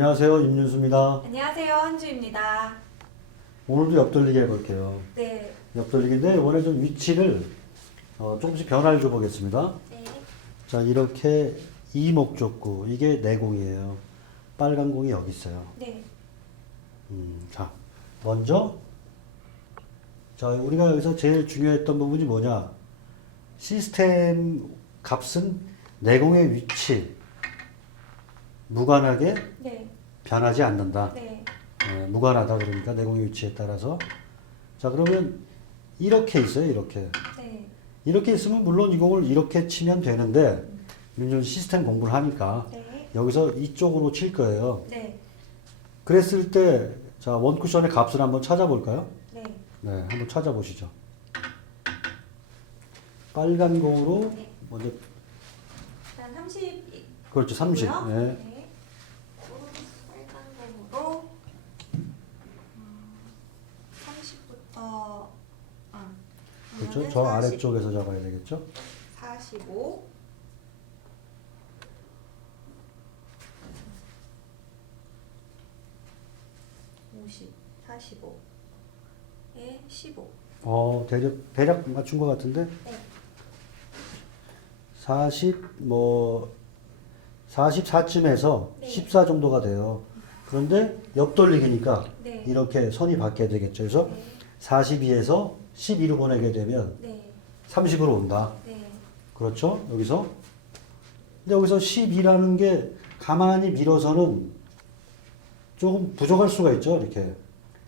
안녕하세요. 임윤수입니다. 안녕하세요. 한주입니다. 오늘도 옆돌리기 해볼게요. 네. 옆돌리기인데 이번에 좀 위치를 어, 조금씩 변화를 줘보겠습니다. 네. 자 이렇게 이 목적구 이게 내공이에요. 빨간 공이 여기 있어요. 네. 음, 자 먼저 자 우리가 여기서 제일 중요했던 부분이 뭐냐 시스템 값은 내공의 위치 무관하게 네. 변하지 않는다. 네. 예, 무관하다 그러니까 내공의 위치에 따라서 자 그러면 이렇게 있어요 이렇게 네. 이렇게 있으면 물론 이 공을 이렇게 치면 되는데 우리는 시스템 공부를 하니까 네. 여기서 이쪽으로 칠 거예요 네. 그랬을 때 자 원쿠션의 값을 한번 찾아볼까요? 네. 네 한번 찾아보시죠 빨간 공으로 네. 먼저 한 30. 그렇죠 30 고요. 네. 네. 빨간 공으로 음, 30부터 아. 그렇죠 저 40, 아래쪽에서 잡아야 되겠죠 45 50 45에 15 어 대략, 대략 맞춘 것 같은데 네. 40 뭐 44쯤에서 네. 14 정도가 돼요. 그런데 옆돌리기니까 네. 이렇게 선이 바뀌어야 되겠죠. 그래서 네. 42에서 12로 보내게 되면 네. 30으로 온다. 네. 그렇죠? 여기서. 근데 여기서 12라는 게 가만히 밀어서는 조금 부족할 수가 있죠. 이렇게.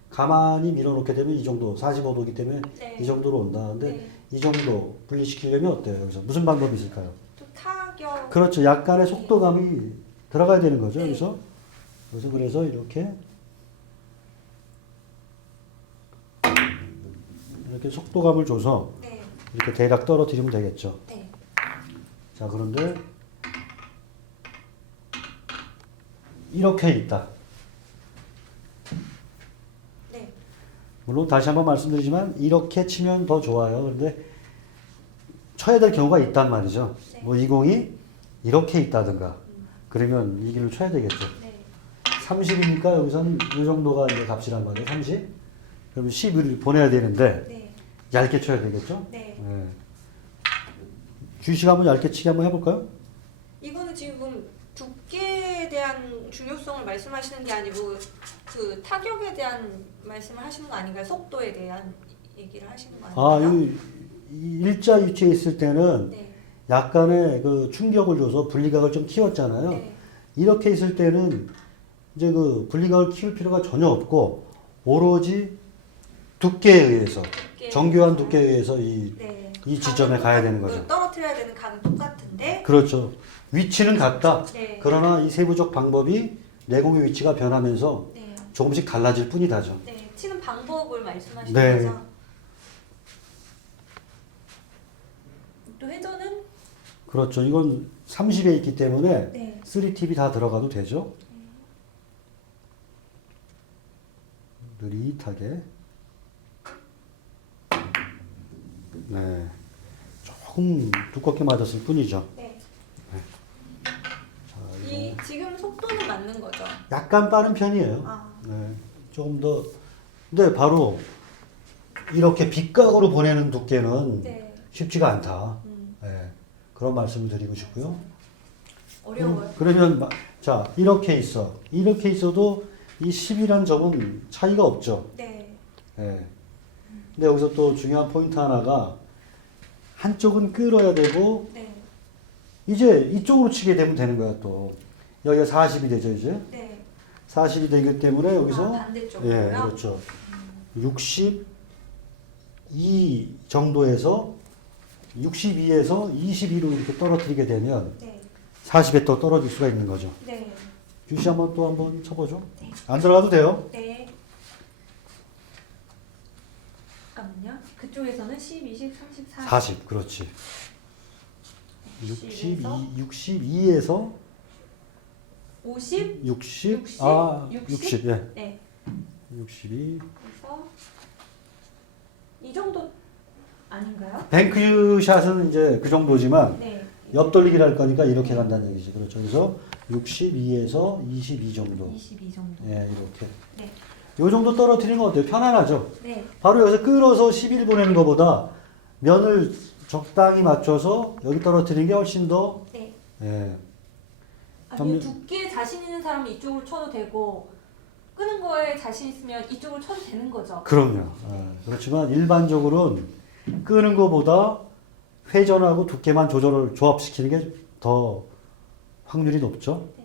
가만히 밀어놓게 되면 이 정도, 45도기 때문에 네. 이 정도로 온다. 근데 네. 이 정도 분리시키려면 어때요? 여기서 무슨 방법이 있을까요? 또 타격 그렇죠. 약간의 속도감이 들어가야 되는 거죠. 네. 여기서. 그래서 그래서 이렇게 이렇게 속도감을 줘서 네. 이렇게 대략 떨어뜨리면 되겠죠. 네. 자, 그런데 이렇게 있다. 네. 물론 다시 한번 말씀드리지만 이렇게 치면 더 좋아요. 그런데 쳐야 될 경우가 있단 말이죠. 네. 뭐이 공이 이렇게 있다든가 그러면 이 길을 쳐야 되겠죠. 네. 30이니까 여기서는 이 정도가 이제 값이란 말이에요. 30. 그러면 10을 보내야 되는데 네. 얇게 쳐야 되겠죠. 네. 네. 주식 한번 얇게 치기 한번 해볼까요? 이거는 지금 두께에 대한 중요성을 말씀하시는 게 아니고 그 타격에 대한 말씀을 하시는 거 아닌가요? 속도에 대한 얘기를 하시는 거 아, 아닌가요? 이, 이 일자 위치에 있을 때는 네. 약간의 그 충격을 줘서 분리각을 좀 키웠잖아요. 네. 이렇게 있을 때는 이제 그 분리각을 키울 필요가 전혀 없고 오로지 두께에 의해서 두께. 정교한 두께에 의해서 이, 네. 이 지점에 가야 되는 거죠. 떨어뜨려야 되는 각은 똑같은데. 그렇죠. 위치는 같다. 네. 그러나 이 세부적 방법이 내공의 위치가 변하면서 네. 조금씩 달라질 뿐이다죠. 네. 치는 방법을 말씀하시는 네. 거죠. 또 회전은 그렇죠. 이건 30에 있기 때문에 네. 3팁이 다 들어가도 되죠. 느릿하게. 네. 조금 두껍게 맞았을 뿐이죠. 네. 자, 이 지금 속도는 맞는 거죠. 약간 빠른 편이에요. 아. 네. 조금 더. 근데 바로 이렇게 빗각으로 보내는 두께는 네. 쉽지가 않다. 음. 네. 그런 말씀을 드리고 싶고요. 어려워요. 음, 그러면 마- 자 이렇게 있어. 이렇게 있어도 이 10이라는 점은 차이가 없죠. 네. 예. 근데 여기서 또 중요한 포인트 하나가 한쪽은 끌어야 되고 네. 이제 이쪽으로 치게 되면 되는 거야 또. 여기가 40이 되죠 이제. 네. 40이 되기 때문에 여기서 아, 반대쪽으로요? 예 그렇죠. 62 정도에서 62에서 22로 이렇게 떨어뜨리게 되면 네. 40에 또 떨어질 수가 있는 거죠. 네. 규시 한번 또 한번 쳐보죠. 네. 안 들어가도 돼요. 네. 잠깐만요. 그쪽에서는 10, 20, 30, 40. 40 그렇지. 62 10에서 62에서 50? 60, 60? 아 60? 60, 예. 네. 62 그래서 이 정도 아닌가요? 뱅크샷은 이제 그 정도지만 네. 옆돌리기를 할 거니까 이렇게 간다는 얘기지. 그렇죠. 그래서 62에서 22 정도. 22 정도. 예, 이렇게. 네. 요 정도 떨어뜨리는 건 어때요? 편안하죠? 네. 바로 여기서 끌어서 11 보내는 것보다 면을 적당히 맞춰서 여기 떨어뜨리는 게 훨씬 더, 네. 예, 아니 두께 자신 있는 사람은 이쪽으로 쳐도 되고 끄는 거에 자신 있으면 이쪽으로 쳐도 되는 거죠. 그럼요. 예, 그렇지만 일반적으로는 끄는 것보다 회전하고 두께만 조절을 조합시키는 게 더 확률이 높죠. 네.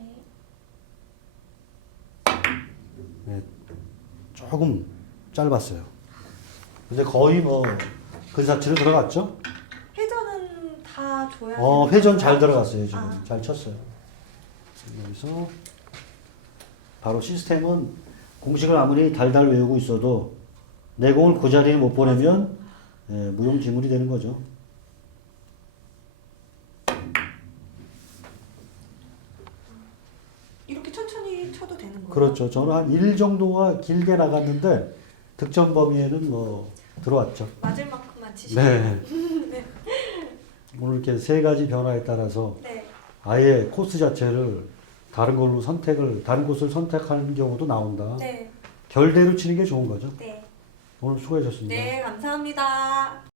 조금 짧았어요. 근데 거의 뭐 근사치로 들어갔죠? 회전은 다 줘야 어, 되는 회전 건가요? 잘 들어갔어요, 지금. 아. 잘 쳤어요. 여기서 바로 시스템은 공식을 아무리 달달 외우고 있어도 내 공을 그 자리에 못 보내면 예, 무용지물이 되는 거죠. 이렇게 천천히 쳐도 되는 거예요? 그렇죠. 저는 한1 정도가 길게 나갔는데 득점 범위에는 뭐 들어왔죠. 맞을 만큼만 치시면 네. 오늘 이렇게 세 가지 변화에 따라서 네. 아예 코스 자체를 다른 걸로 선택을 다른 곳을 선택하는 경우도 나온다. 네. 결대로 치는 게 좋은 거죠. 네. 오늘 수고하셨습니다. 네, 감사합니다.